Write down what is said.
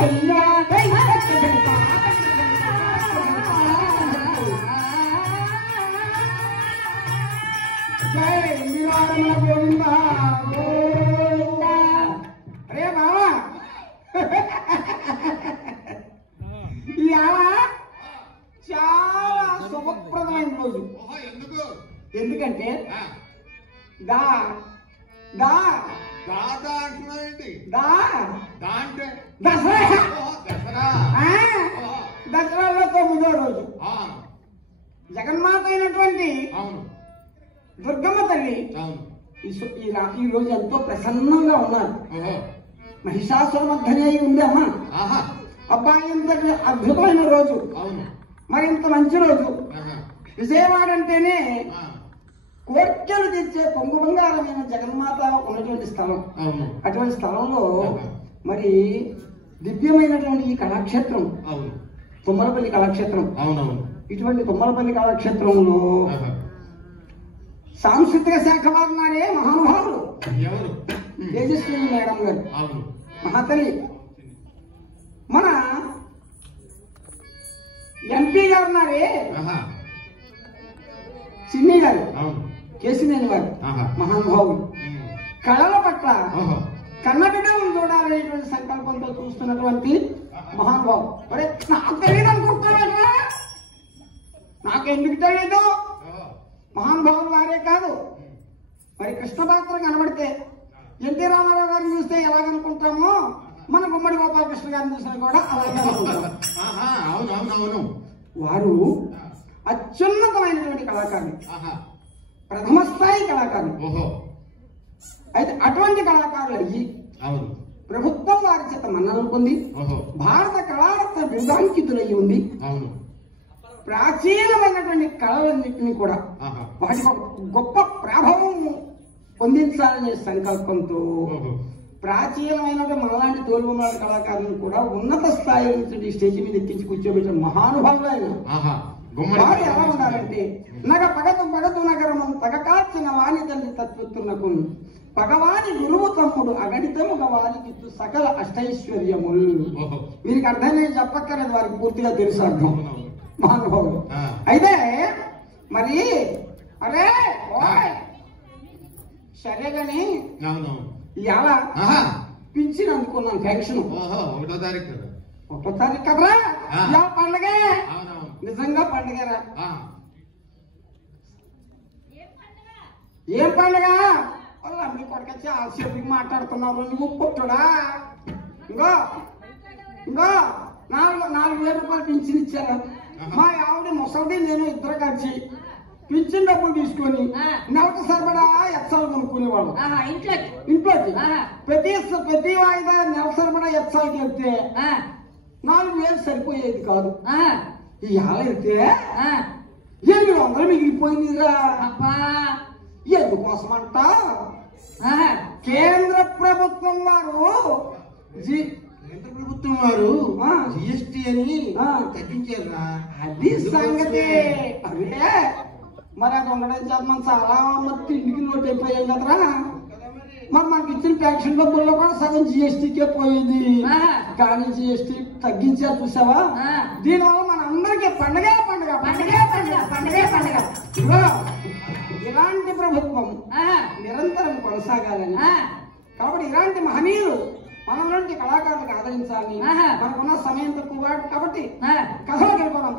అరే బావా చాలా శుభప్రదమైన రోజు. ఎందుకంటే దా దా దాదా అంటున్నావేంటి? దా దా అంటే దసరా. దసరా. దసరాలో 9వ రోజు జగన్మాత అయినటువంటి అవును దుర్గమ్మ తల్లి అవును ఈ రోజు ఎంతో ప్రసన్నంగా ఉన్నారు. మహిషాసురమర్ధని అయి ఉంది అమ్మా. అబ్బాయి ఇంత అద్భుతమైన రోజు, అవును మరి ఇంత మంచి రోజు. విజయవాడ అంటేనే కోర్కెలు తెచ్చే పొంగు బంగారమైన జగన్మాత ఉన్నటువంటి స్థలం. అటువంటి స్థలంలో మరి దివ్యమైనటువంటి ఈ కళాక్షేత్రం తుమ్మలపల్లి కళాక్షేత్రం. ఇటువంటి తుమ్మలపల్లి కళాక్షేత్రంలో సాంస్కృతిక శాఖ వారున్నారే మహానుభావులు, తేజస్విని మేడం గారు, మహాతల్లి. మన ఎంపీ గారు ఉన్నారే చిన్ని గారు, కేసినేని వారు, మహానుభావులు. కళల పట్ల కన్నబిడ్డలను చూడాలనేటువంటి సంకల్పంతో చూస్తున్నటువంటి మహానుభావు. మరి నాకు తెలియదు అనుకుంటున్నారా? నాకెందుకు తెలియదు? మహానుభావులు వారే కాదు, మరి కృష్ణ పాత్ర కనబడితే ఎన్టీ రామారావు గారిని చూస్తే ఎలాగనుకుంటామో మన గుమ్మడి గోపాలకృష్ణ గారిని చూసినా కూడా అలాగే అనుకుంటాం. వారు అత్యున్నతమైనటువంటి కళాకారులు, ప్రథమ స్థాయి కళాకారులు. అయితే అటువంటి కళాకారులు అయ్యి ప్రభుత్వం వారి చేత మన్ననలు పొంది భారత కళారత్న బిరుదాంకితులయ్యి ఉంది. ప్రాచీనమైనటువంటి కళలన్నింటినీ కూడా వాటి గొప్ప ప్రభావం పొందించాలనే సంకల్పంతో ప్రాచీనమైనటువంటి మనలాంటి తోలుబొమ్మల కళాకారులను కూడా ఉన్నత స్థాయి నుంచి స్టేజి మీద ఎక్కించి కూర్చోబెట్టిన మహానుభావులు ఆయన. వారు ఎలా ఉన్నారంటే నగ పగతు పగతు నగరము పగకార్చిన వాణి తల్లి తత్వత్తునకు పగవాని గురువు తమ్ముడు అగణితముగా వారికి సకల అష్టైశ్వర్యములు. వీరికి అర్థం నేను చెప్పక్కర్లేదు, వారికి పూర్తిగా తెలుసు అర్థం మహానుభావులు. అయితే మరి అరే సరే గాని ఇలా పింఛన్ అందుకున్నాను పెన్షన్ 1వ తారీఖు. 1వ తారీఖు కదరా? ఇలా పండగే, నిజంగా పండగరా? ఏం పండగ? వాళ్ళ అమ్మి కొడుకొచ్చి ఆసేపుకి మాట్లాడుతున్నారు. నువ్వు పుట్టుడా? ఇంకో ఇంకో 4,000 రూపాయలు పింఛన్ ఇచ్చారు. మా ఆవిడ ముసలిది నేను ఇద్దరు కలిసి పింఛన్ డబ్బులు తీసుకొని నెలకు సరిపడా ఎత్సాలు కొనుక్కునేవాడు. ఇంట్లోకి ప్రతి వాయిదా నెలకు సరిపడా ఎత్సాలకి వెళ్తే 4,000 సరిపోయేది కాదు. ఈ వెళ్తే 800 మిగిలిపోయిందిరా. ఎందుకోసమంట కేంద్ర ప్రభుత్వం వారు జిఎస్టీ అని తగ్గించారా? అది సంగతి. అదే మరి అది ఉండడం చేత మనం చాలా మంది తిండికి నోట్ అయిపోయాం కదరా. మరి మనకి ఇచ్చిన పెన్షన్ డబ్బుల్లో కూడా సగం జిఎస్టీకే పోయింది. కానీ జిఎస్టీ తగ్గించారు చూసావా? దీనివల్ల మన అందరికీ పండగే పండుగ, పండగే పండుగ, పండగే పండుగ. ఇలాంటి ప్రభుత్వం నిరంతరం కొనసాగాలని, కాబట్టి ఇలాంటి మహనీయులు మనలాంటి కళాకారులకు ఆదరించాలని. మనకున్న సమయం తక్కువ కాబట్టి కథలోకి వెళ్ళిపోదాం.